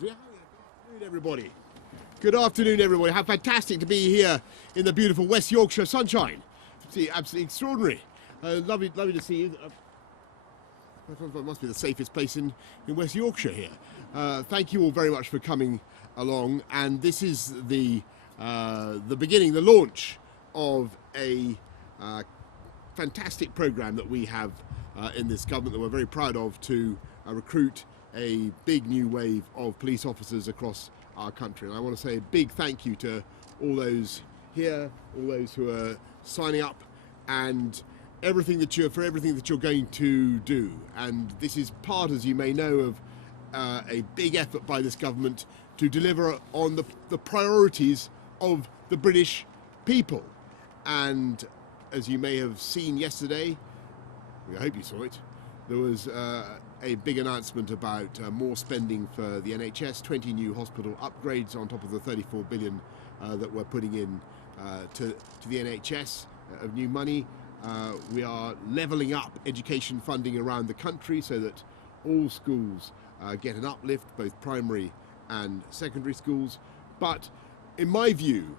Good afternoon, everybody. Good afternoon, everybody. How fantastic to be here in the beautiful West Yorkshire sunshine. See, absolutely extraordinary. Lovely to see you. It must be the safest place in West Yorkshire here. Thank you all very much for coming along. And this is the beginning, the launch of a fantastic programme that we have in this government that we're very proud of to recruit a big new wave of police officers across our country. And I want to say a big thank you to all those here, all those who are signing up, and everything that you're going to do. And this is part, as you may know, of a big effort by this government to deliver on the priorities of the British people. And as you may have seen yesterday, I hope you saw it, there was a big announcement about more spending for the NHS, 20 new hospital upgrades on top of the 34 billion that we're putting in to the NHS of new money. We are levelling up education funding around the country so that all schools get an uplift, both primary and secondary schools. But in my view,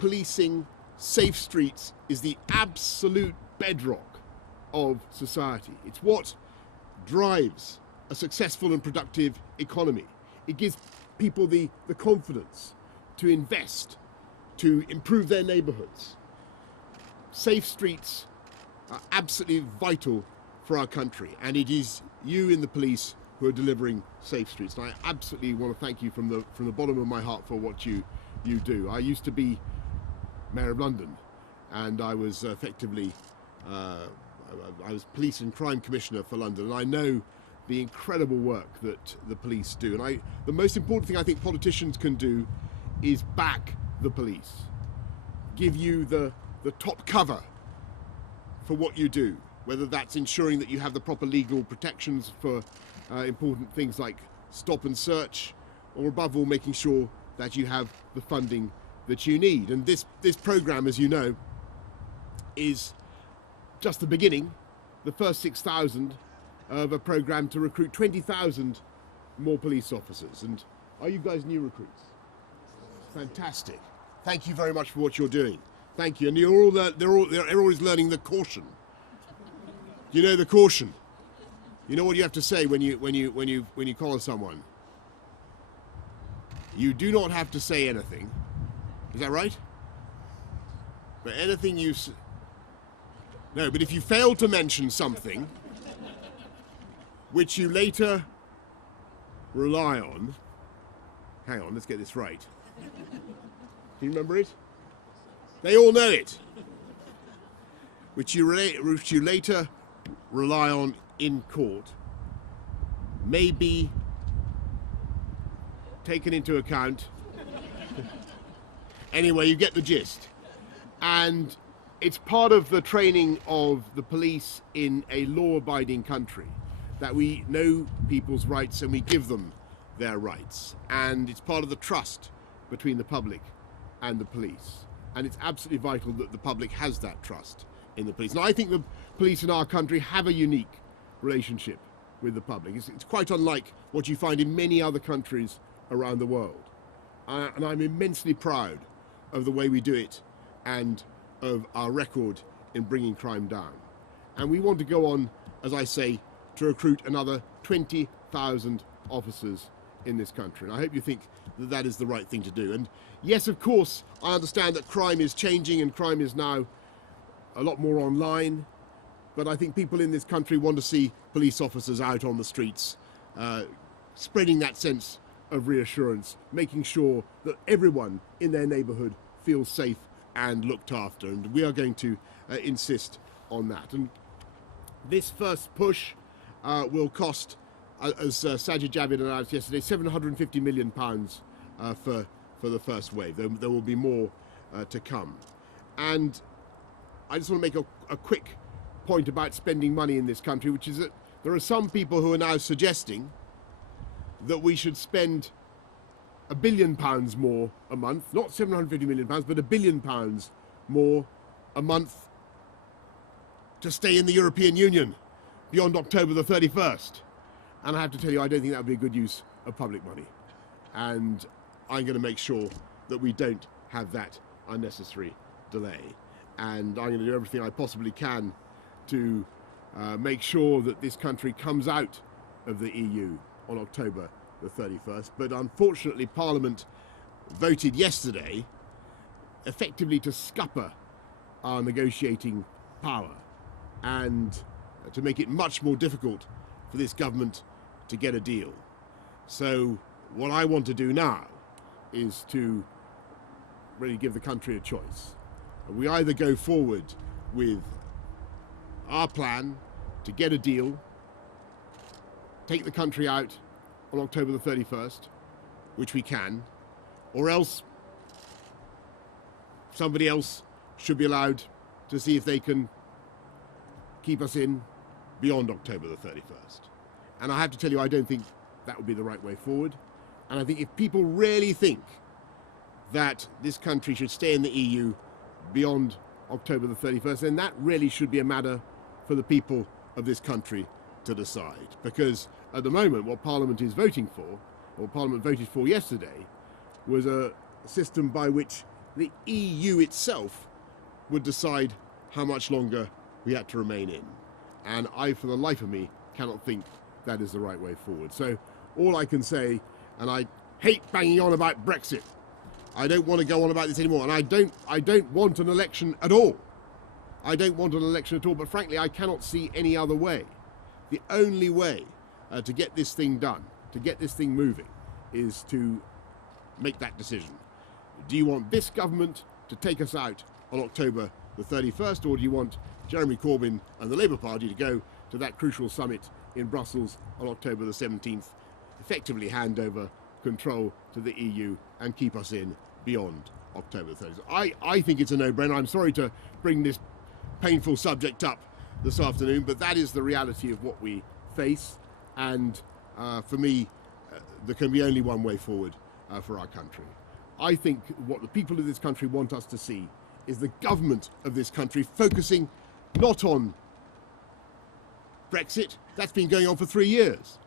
policing safe streets is the absolute bedrock of society. It's what drives a successful and productive economy. It gives people the confidence to invest, to improve their neighbourhoods. Safe streets are absolutely vital for our country, and it is you in the police who are delivering safe streets. And I absolutely want to thank you from the bottom of my heart for what you do. I used to be Mayor of London, and I was effectively I was Police and Crime Commissioner for London, and I know the incredible work that the police do. And the most important thing I think politicians can do is back the police, give you the top cover for what you do, whether that's ensuring that you have the proper legal protections for important things like stop and search, or above all making sure that you have the funding that you need. And this programme, as you know, is just the beginning, the first 6,000 of a programme to recruit 20,000 more police officers. And are you guys new recruits? Fantastic. Thank you very much for what you're doing. Thank you. And everybody's learning the caution. You know the caution. You know what you have to say when you call someone. You do not have to say anything. Is that right? But anything you no, but if you fail to mention something which you later rely on, hang on, let's get this right. Do you remember it? They all know it. Which you later rely on in court, may be taken into account. Anyway, you get the gist. And it's part of the training of the police in a law-abiding country that we know people's rights and we give them their rights. And it's part of the trust between the public and the police. And it's absolutely vital that the public has that trust in the police. And I think the police in our country have a unique relationship with the public. It's quite unlike what you find in many other countries around the world. And I'm immensely proud of the way we do it and of our record in bringing crime down. And we want to go on, as I say, to recruit another 20,000 officers in this country. And I hope you think that that is the right thing to do. And yes, of course, I understand that crime is changing and crime is now a lot more online. But I think people in this country want to see police officers out on the streets, spreading that sense of reassurance, making sure that everyone in their neighbourhood feels safe and looked after, and we are going to insist on that. And this first push will cost, as Sajid Javid announced yesterday, £750 million for the first wave. There will be more to come. And I just want to make a quick point about spending money in this country, which is that there are some people who are now suggesting that we should spend £1 billion more a month, not £750 million, but £1 billion more a month to stay in the European Union beyond October the 31st. And I have to tell you, I don't think that would be a good use of public money. and I'm going to make sure that we don't have that unnecessary delay. And I'm going to do everything I possibly can to make sure that this country comes out of the EU on October the 31st. But unfortunately, Parliament voted yesterday effectively to scupper our negotiating power and to make it much more difficult for this government to get a deal. So what I want to do now is to really give the country a choice. We either go forward with our plan to get a deal, take the country out on October the 31st, which we can, or else somebody else should be allowed to see if they can keep us in beyond October the 31st. And I have to tell you, I don't think that would be the right way forward. And I think if people really think that this country should stay in the EU beyond October the 31st, then that really should be a matter for the people of this country to decide. Because at the moment, what Parliament is voting for, or Parliament voted for yesterday, was a system by which the EU itself would decide how much longer we had to remain in. And I, for the life of me, cannot think that is the right way forward. So all I can say, and I hate banging on about Brexit, I don't want to go on about this anymore, and I don't want an election at all. I don't want an election at all, but frankly, I cannot see any other way. The only way to get this thing done, to get this thing moving, is to make that decision. Do you want this government to take us out on October the 31st, or do you want Jeremy Corbyn and the Labour Party to go to that crucial summit in Brussels on October the 17th, effectively hand over control to the EU and keep us in beyond October the 30th. I think it's a no-brainer. I'm sorry to bring this painful subject up this afternoon, but that is the reality of what we face. And for me, there can be only one way forward for our country. I think what the people of this country want us to see is the government of this country focusing not on Brexit. That's been going on for 3 years.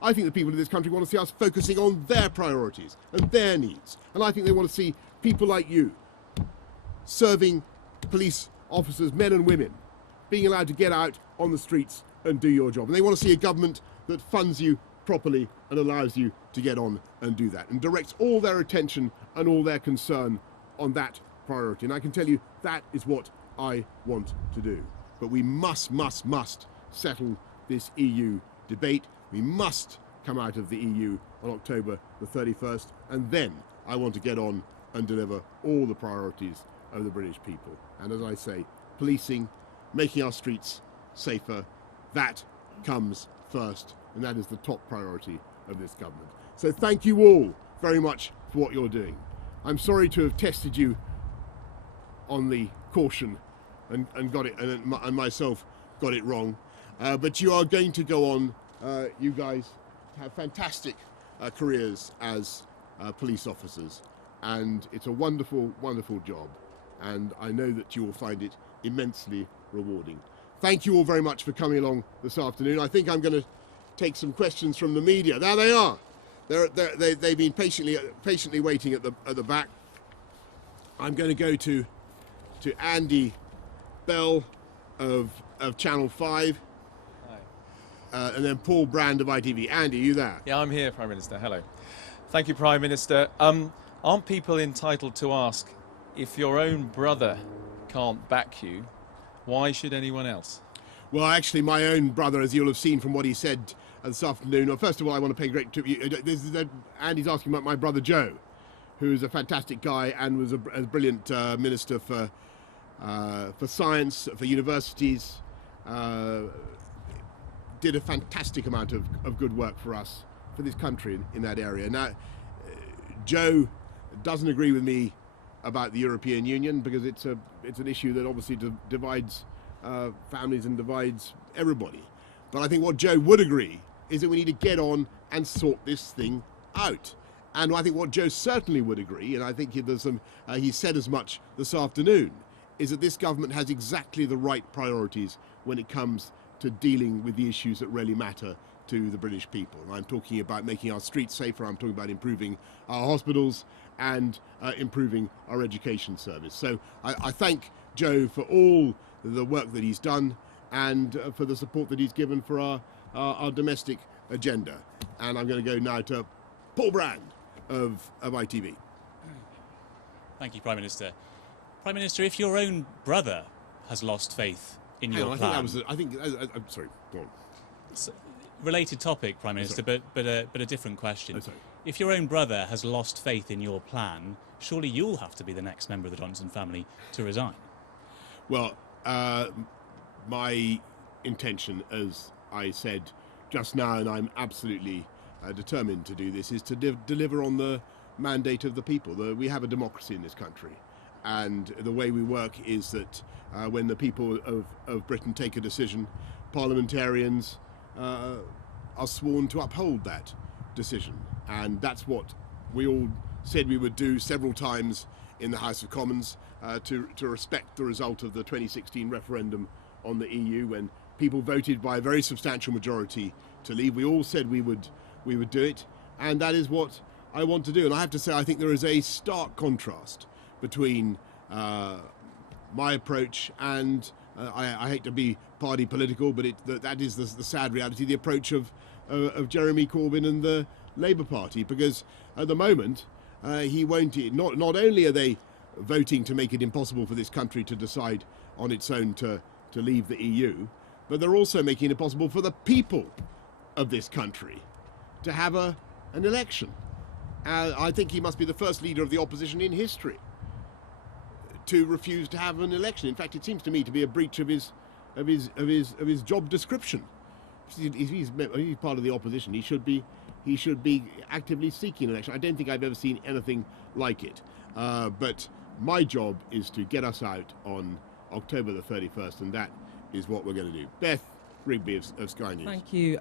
I think the people of this country want to see us focusing on their priorities and their needs. And I think they want to see people like you serving police officers, men and women, being allowed to get out on the streets and do your job. And they want to see a government that funds you properly and allows you to get on and do that and directs all their attention and all their concern on that priority. And I can tell you that is what I want to do. But we must settle this EU debate. We must come out of the EU on October the 31st, and then I want to get on and deliver all the priorities of the British people. And as I say, policing, making our streets safer, that comes first, and that is the top priority of this government. So thank you all very much for what you're doing. I'm sorry to have tested you on the caution and got it, and myself got it wrong. But you are going to go on. You guys have fantastic careers as police officers, and it's a wonderful, wonderful job. And I know that you will find it immensely rewarding. Thank you all very much for coming along this afternoon. I think I'm going to take some questions from the media. There they are. They've been patiently waiting at the back. I'm going to go to Andy Bell of Channel 5. And then Paul Brand of ITV. Andy, are you there? Yeah, I'm here, Prime Minister. Hello. Thank you, Prime Minister. Aren't people entitled to ask, if your own brother can't back you, why should anyone else? Well, actually, my own brother, as you'll have seen from what he said this afternoon, well, first of all, I want to pay great tribute. Andy's asking about my brother Joe, who's a fantastic guy and was a brilliant minister for science, for universities, did a fantastic amount of good work for us, for this country in that area. Now, Joe doesn't agree with me about the European Union because it's an issue that obviously divides families and divides everybody. But I think what Joe would agree is that we need to get on and sort this thing out. And I think what Joe certainly would agree, and I think he said as much this afternoon, is that this government has exactly the right priorities when it comes to dealing with the issues that really matter to the British people. And I'm talking about making our streets safer, I'm talking about improving our hospitals and improving our education service. So I thank Joe for all the work that he's done and for the support that he's given for our domestic agenda. And I'm going to go now to Paul Brand of ITV. Thank you, Prime Minister. Prime Minister, if your own brother has lost faith in your plan... I'm sorry, go on. Related topic, Prime Minister, but a different question. If your own brother has lost faith in your plan, surely you'll have to be the next member of the Johnson family to resign. Well, my intention, as I said just now, and I'm absolutely determined to do this, is to deliver on the mandate of the people. We have a democracy in this country, and the way we work is that when the people of Britain take a decision, parliamentarians are sworn to uphold that decision. And that's what we all said we would do several times in the House of Commons, to respect the result of the 2016 referendum on the EU, when people voted by a very substantial majority to leave. We all said we would do it, and that is what I want to do. And I have to say, I think there is a stark contrast between my approach and I hate to be party political, but that is the sad reality, the approach of Jeremy Corbyn and the Labour Party, because at the moment he won't. Not only are they voting to make it impossible for this country to decide on its own to leave the EU, but they're also making it possible for the people of this country to have an election. I think he must be the first leader of the opposition in history to refuse to have an election. In fact, it seems to me to be a breach of his job description. If he's part of the opposition, he should be actively seeking an election. I don't think I've ever seen anything like it. But my job is to get us out on October the 31st, and that is what we're going to do. Beth Rigby of Sky News. Thank you.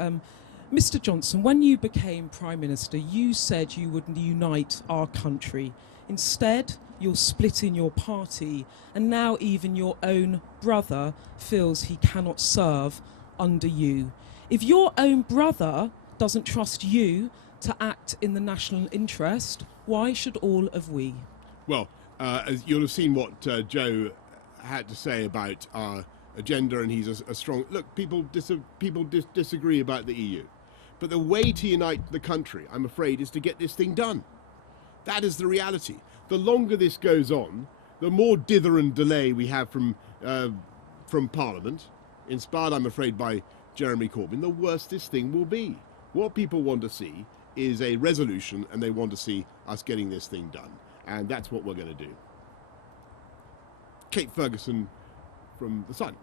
Mr. Johnson, when you became Prime Minister, you said you would unite our country. Instead, you're splitting your party, and now even your own brother feels he cannot serve under you. If your own brother doesn't trust you to act in the national interest, why should all of we? Well, as you'll have seen what Joe had to say about our agenda, and he's a strong... Look, people disagree about the EU. But the way to unite the country, I'm afraid, is to get this thing done. That is the reality. The longer this goes on, the more dither and delay we have from Parliament, inspired, I'm afraid, by Jeremy Corbyn, the worse this thing will be. What people want to see is a resolution, and they want to see us getting this thing done. And that's what we're going to do. Kate Ferguson from The Sun.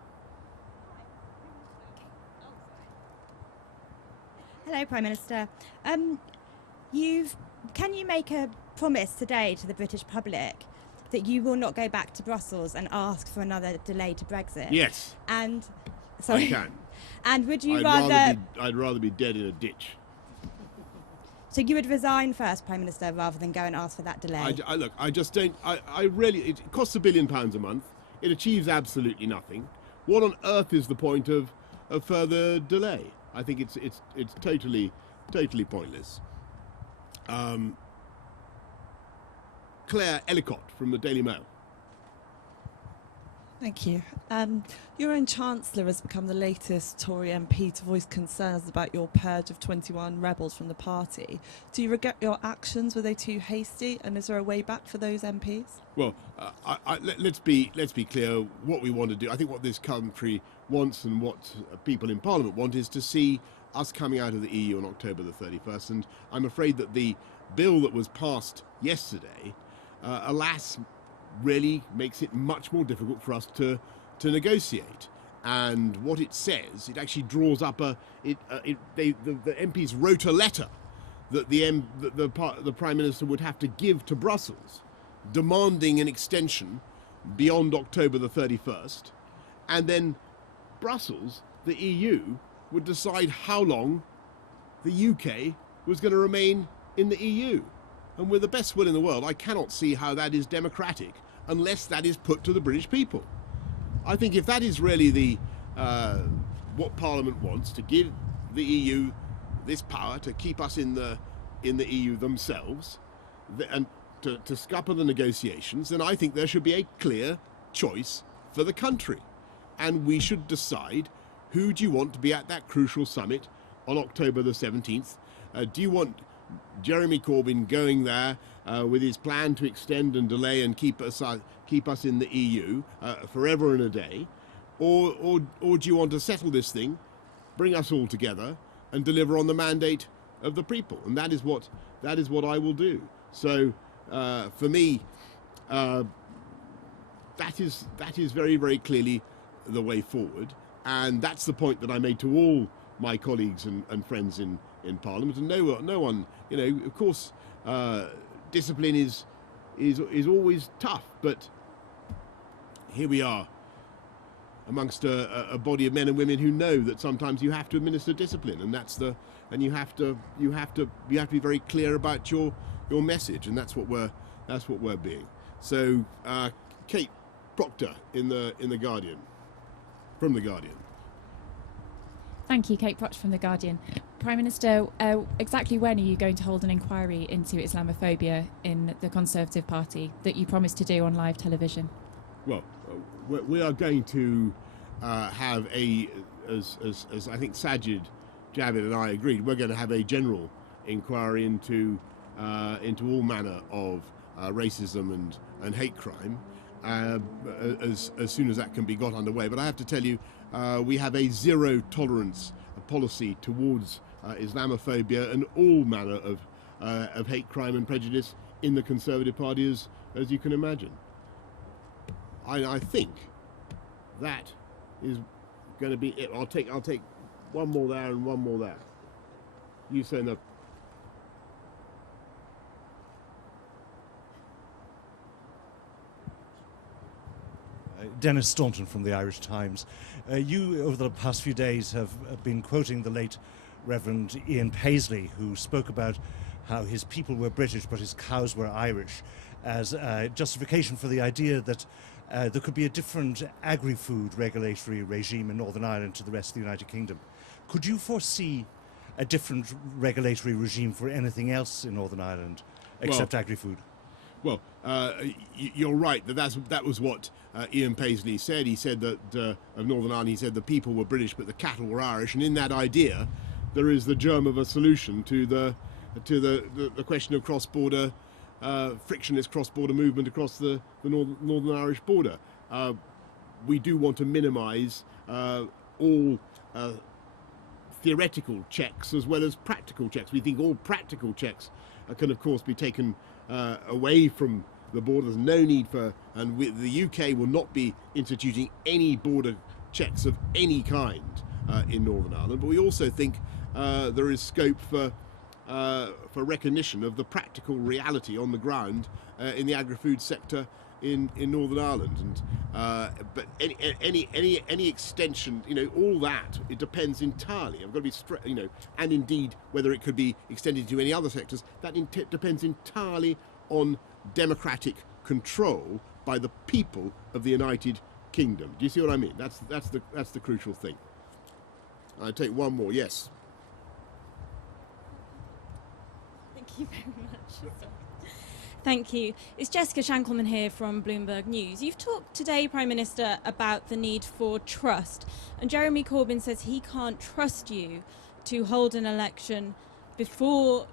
Hello, Prime Minister. Can you make a promise today to the British public that you will not go back to Brussels and ask for another delay to Brexit? Yes. And sorry. I can. And would you I'd rather be dead in a ditch. So you would resign first, Prime Minister, rather than go and ask for that delay? Look, I just don't. I really. It costs £1 billion a month. It achieves absolutely nothing. What on earth is the point of further delay? I think it's totally pointless. Claire Ellicott from the Daily Mail. Thank you. Your own Chancellor has become the latest Tory MP to voice concerns about your purge of 21 rebels from the party. Do you regret your actions? Were they too hasty? And is there a way back for those MPs? Well, let's be clear what we want to do. I think what this country wants and what people in Parliament want is to see us coming out of the EU on October the 31st. And I'm afraid that the bill that was passed yesterday, alas, really makes it much more difficult for us to negotiate. And what it says, it actually draws up the MPs wrote a letter that the Prime Minister would have to give to Brussels, demanding an extension beyond October the 31st, and then Brussels, the EU, would decide how long the UK was going to remain in the EU. And with the best will in the world, I cannot see how that is democratic unless that is put to the British people. I think if that is really what Parliament wants, to give the EU this power to keep us in the EU themselves, and to scupper the negotiations, then I think there should be a clear choice for the country, and we should decide who do you want to be at that crucial summit on October the 17th. Do you want Jeremy Corbyn going there with his plan to extend and delay and keep us in the EU forever and a day, or do you want to settle this thing, bring us all together, and deliver on the mandate of the people? And that is what I will do. So for me, that is very, very clearly the way forward, and that's the point that I made to all my colleagues and friends in Parliament. And no one, of course, discipline is always tough, but here we are amongst a body of men and women who know that sometimes you have to administer discipline, and you have to be very clear about your message, and that's what we're being. So Kate Proctor in the Guardian, from the Guardian. Thank you, Kate Proctor from The Guardian. Prime Minister, exactly when are you going to hold an inquiry into Islamophobia in the Conservative Party that you promised to do on live television? Well, we are going to have as I think Sajid Javid and I agreed, we're going to have a general inquiry into all manner of racism and hate crime as soon as that can be got underway. But I have to tell you, we have a zero tolerance policy towards Islamophobia and all manner of hate crime and prejudice in the Conservative Party, as you can imagine. I think that is going to be it. I'll take one more there and one more there. You say no. Dennis Staunton from the Irish Times. You, over the past few days, have been quoting the late Reverend Ian Paisley, who spoke about how his people were British but his cows were Irish, as justification for the idea that there could be a different agri-food regulatory regime in Northern Ireland to the rest of the United Kingdom. Could you foresee a different regulatory regime for anything else in Northern Ireland except agri-food? Well, you're right that was what Ian Paisley said. He said that of Northern Ireland, he said the people were British but the cattle were Irish, and in that idea there is the germ of a solution to the question of cross-border frictionless cross-border movement across the Northern Irish border. We do want to minimise all theoretical checks as well as practical checks. We think all practical checks can, of course, be taken away from the border. There's no need for, and the UK will not be instituting any border checks of any kind in Northern Ireland. But we also think there is scope for recognition of the practical reality on the ground in the agri-food sector in Northern Ireland, and but any extension, all that, it depends entirely. I've got to be and indeed whether it could be extended to any other sectors, that depends entirely on democratic control by the people of the United Kingdom. Do you see what I mean? That's the crucial thing. I take one more. Yes. Thank you very much. Thank you. It's Jessica Shankelman here from Bloomberg News. You've talked today, Prime Minister, about the need for trust. And Jeremy Corbyn says he can't trust you to hold an election before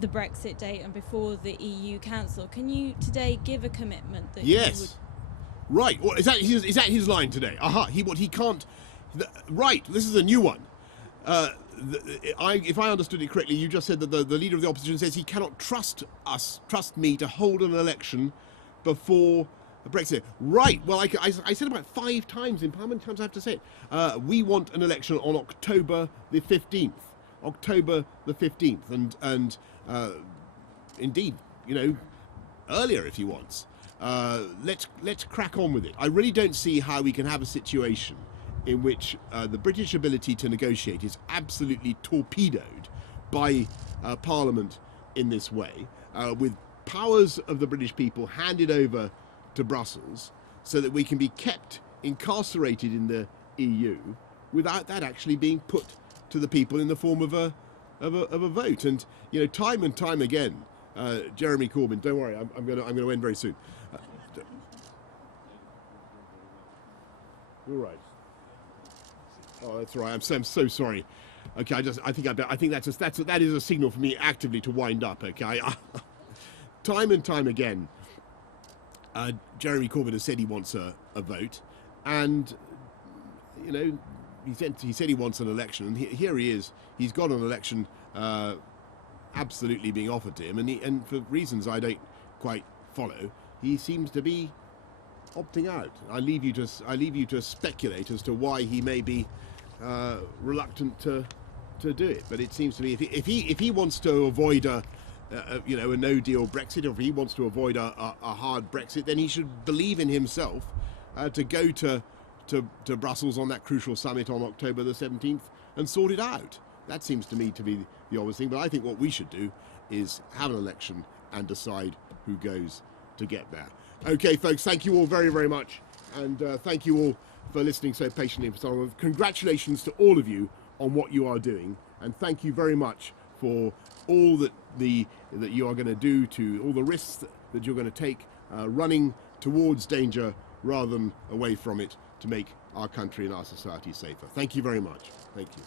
the Brexit date and before the EU Council. Can you today give a commitment that yes. you would... Right. Well, is that his line today? Aha. He can't... Right. This is a new one. If I understood it correctly, you just said that the leader of the opposition says he cannot trust me to hold an election before Brexit. Right. Well, I said about 5 times in Parliament. How many times I have to say it? We want an election on October the 15th. October the 15th, and indeed, earlier if he wants. Let's crack on with it. I really don't see how we can have a situation in which the British ability to negotiate is absolutely torpedoed by Parliament in this way, with powers of the British people handed over to Brussels so that we can be kept incarcerated in the EU without that actually being put to the people in the form of of a vote. And time and time again, Jeremy Corbyn. Don't worry, I'm going to end very soon. You're right. Oh, that's all right. I'm so sorry. Okay, I think that is a signal for me actively to wind up. Okay, time and time again, Jeremy Corbyn has said he wants a vote, and he said he wants an election, and here he is. He's got an election absolutely being offered to him, and for reasons I don't quite follow, he seems to be opting out. I leave you to speculate as to why he may be reluctant to do it. But it seems to me if he wants to avoid a no-deal Brexit, or if he wants to avoid a hard Brexit, then he should believe in himself to go to Brussels on that crucial summit on October the 17th and sort it out. That seems to me to be the obvious thing. But I think what we should do is have an election and decide who goes to get there. Okay, folks, thank you all very, very much. And thank you all for listening so patiently for so long. Congratulations to all of you on what you are doing. And thank you very much for all that you are going to do, to all the risks that you're going to take, running towards danger rather than away from it, to make our country and our society safer. Thank you very much. Thank you.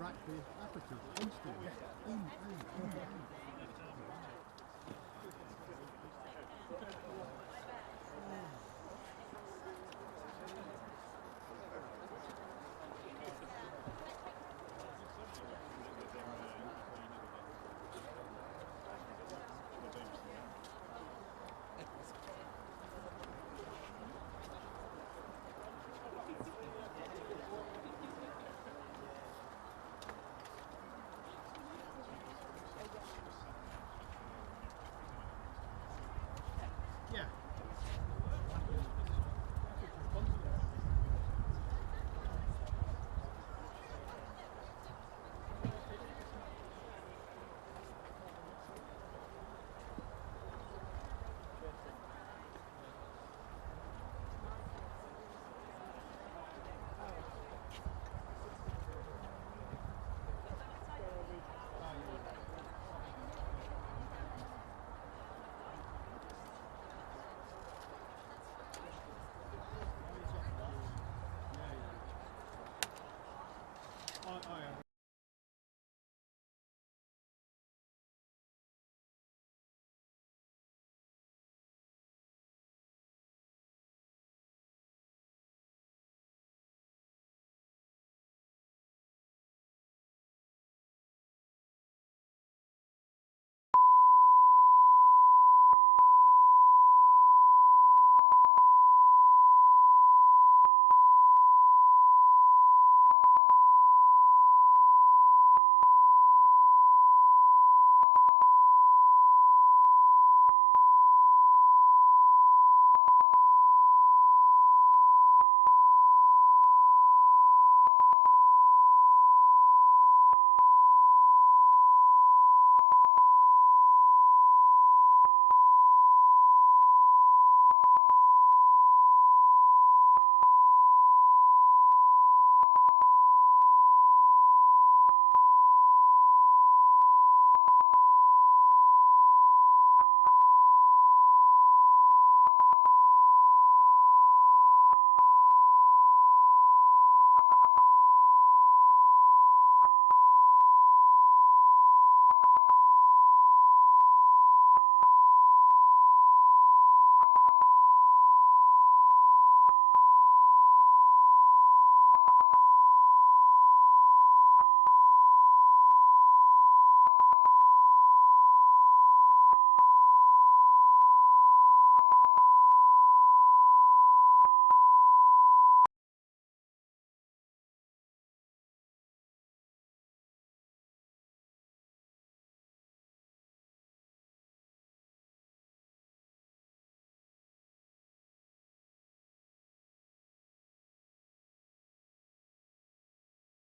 Right, the Africa,